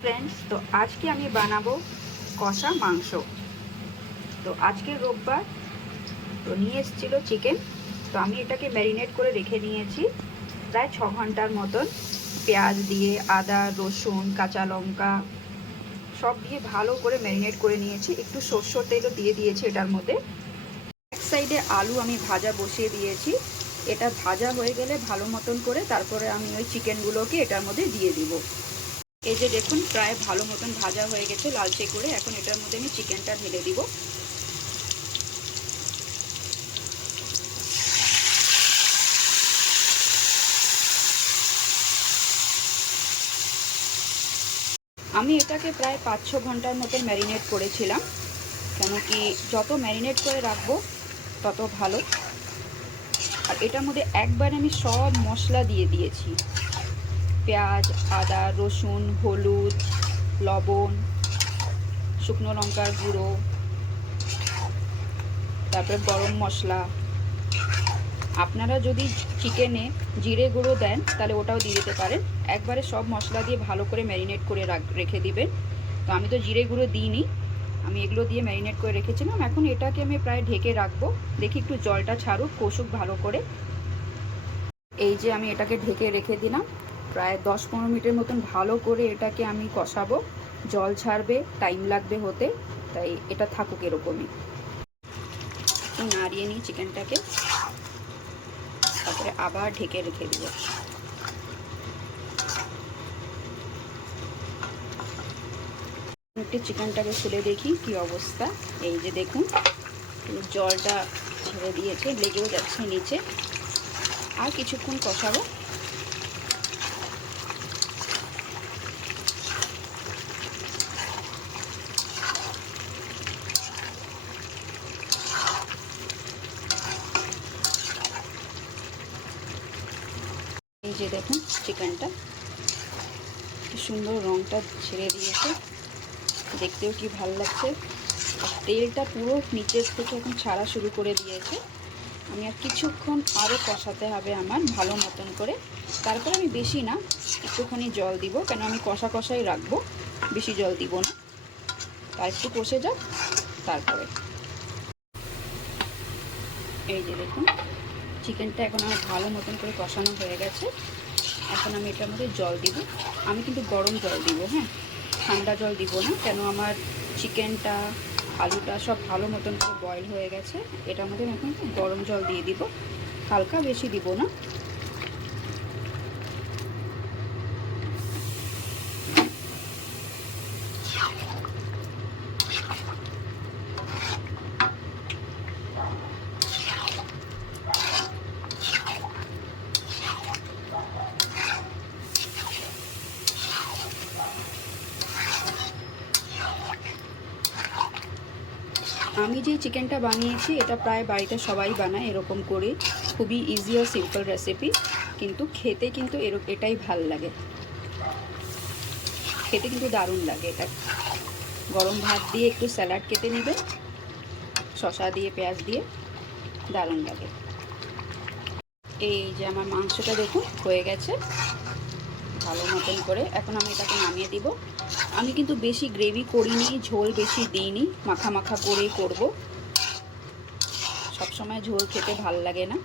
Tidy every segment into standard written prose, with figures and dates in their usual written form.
Friends तो आज के আমি বানাবো কষা মাংস। তো আজকে রোববার, তো নিয়ে এসেছিল চিকেন। তো আমি এটাকে ম্যারিনেট করে রেখে নিয়েছি প্রায় 6 ঘন্টার মতন। পেঁয়াজ দিয়ে, আদা, রসুন, কাঁচা লঙ্কা সব দিয়ে ভালো করে ম্যারিনেট করে নিয়েছি। একটু সরষের তেলও দিয়ে দিয়েছি এটার মধ্যে। এক সাইডে আলু আমি ভাজা বসিয়ে দিয়েছি। এটা ভাজা হয়ে গেলে ভালো মতন করে তারপরে আমি ওই চিকেনগুলোকে এটার মধ্যে দিয়ে দিব। এই যে দেখুন প্রায় ভালো মতন ভাজা হয়ে গেছে লালচে করে। এখন এটার মধ্যে আমি চিকেনটা ঢেলে দিব। আমি এটাকে প্রায় 5-6 ঘন্টার মতন ম্যারিনেট করেছিলাম, কেন কি যত ম্যারিনেট করে রাখবো তত ভালো। আর এটার মধ্যে একবার আমি সব মশলা দিয়ে দিয়েছি, পেঁয়াজ, আদা, রসুন, হলুদ, লবণ, শুকনো লঙ্কার গুঁড়ো, তারপরে গরম মশলা। আপনারা যদি চিকেনে জিরে গুঁড়ো দেন তাহলে ওটাও দিয়ে দিতে পারেন। একবারে সব মশলা দিয়ে ভালো করে ম্যারিনেট করে রেখে দিবেন। তো আমি তো জিরে গুঁড়ো দিইনি, আমি এগুলো দিয়ে ম্যারিনেট করে রেখেছিলাম। এখন এটাকে আমি প্রায় ঢেকে রাখবো, দেখি একটু জলটা ছাড়ুক, কষুক ভালো করে। এই যে আমি এটাকে ঢেকে রেখে দিলাম প্রায় 10-15 মিনিটের মতন। ভালো করে এটাকে আমি কষাবো, জল ছাড়বে, টাইম লাগবে হতে, তাই এটা থাকুক এরকমই। নাড়িয়ে নিই চিকেনটাকে, তারপরে আবার ঢেকে রেখে দিব। একটু চিকেনটাকে খুলে দেখি কি অবস্থা। এই যে দেখুন জলটা ছেড়ে দিয়েছে, লেগেও যাচ্ছে নিচে। আর কিছুক্ষণ কষাবো। এই যে দেখুন চিকেনটা কি সুন্দর রঙটা ছেড়ে দিয়েছে, দেখতেও কি ভালো লাগছে। আর তেলটা পুরো নিচের থেকে এখন ছাড়া শুরু করে দিয়েছে। আমি আর কিছুক্ষণ আরও কষাতে হবে আমার ভালো মতন করে। তারপর আমি বেশি না, একটুখানি জল দিব, কেন আমি কষা কষাই রাখবো, বেশি জল দিব না। তার একটু কষে যাক তারপরে। এই যে দেখুন চিকেনটা এখন আমার ভালো মতন করে কষানো হয়ে গেছে। এখন আমি এটার মধ্যে জল দিব। আমি কিন্তু গরম জল দিব, হ্যাঁ, ঠান্ডা জল দিব না, কেন আমার চিকেনটা, আলুটা সব ভালো মতন করে বয়েল হয়ে গেছে। এটার মধ্যে এখন গরম জল দিয়ে দিব, হালকা, বেশি দিব না। আমি যে চিকেনটা বানিয়েছি এটা প্রায় বাড়িতে সবাই বানায় এরকম করে, খুবই ইজি আর সিম্পল রেসিপি, কিন্তু খেতে কিন্তু এটাই ভাল লাগে, খেতে কিন্তু দারুণ লাগে। এটা গরম ভাত দিয়ে একটু স্যালাড কেটে নেবে, শসা দিয়ে, পেঁয়াজ দিয়ে, দারুণ লাগে। এই যে আমার মাংসটা দেখুন হয়ে গেছে ভালো মতন করে। এখন আমি এটাকে নামিয়ে দিব। আমি কিন্তু বেশি গ্রেভি করিনি, ঝোল বেশি দিইনি, মাখা মাখা করেই করব। সবসময় ঝোল খেতে ভাল লাগে না।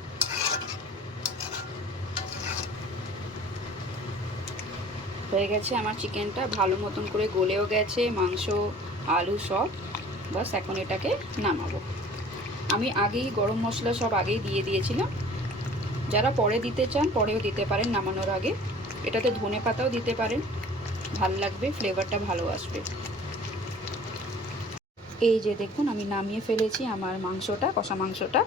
হয়ে গেছে আমার চিকেনটা, ভালো মতন করে গলেও গেছে মাংস, আলু সব। বাস এখন এটাকে নামাবো। আমি আগেই গরম মশলা সব আগেই দিয়ে দিয়েছিলাম। যারা পরে দিতে চান পরেও দিতে পারেন নামানোর আগে। এটাতে ধনে পাতাও দিতে পারেন, ভাল লাগবে, ফ্লেভারটা ভালো আসবে। এই যে দেখুন আমি নামিয়ে ফেলেছি আমার মাংসটা, কষা মাংসটা।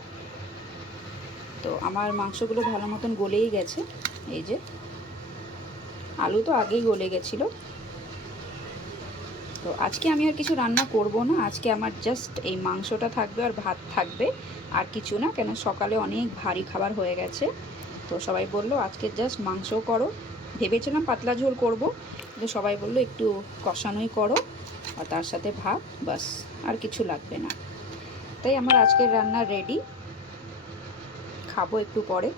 তো আমার মাংসগুলো ভালো মতন গলেই গেছে। এই যে আলু তো আগেই গলে গেছিলো। তো আজকে আমি আর কিছু রান্না করব না, আজকে আমার জাস্ট এই মাংসটা থাকবে আর ভাত থাকবে, আর কিছু না, কেন সকালে অনেক ভারী খাবার হয়ে গেছে। তো সবাই বলল আজকে জাস্ট মাংস করো। ভেবেছিলাম পাতলা ঝোল করব, কিন্তু সবাই বলল একটু কষানোই করো, আর তার সাথে ভাত, বাস, আর কিছু লাগবে না। তাই আমার আজকের রান্না রেডি, খাবো একটু পরে।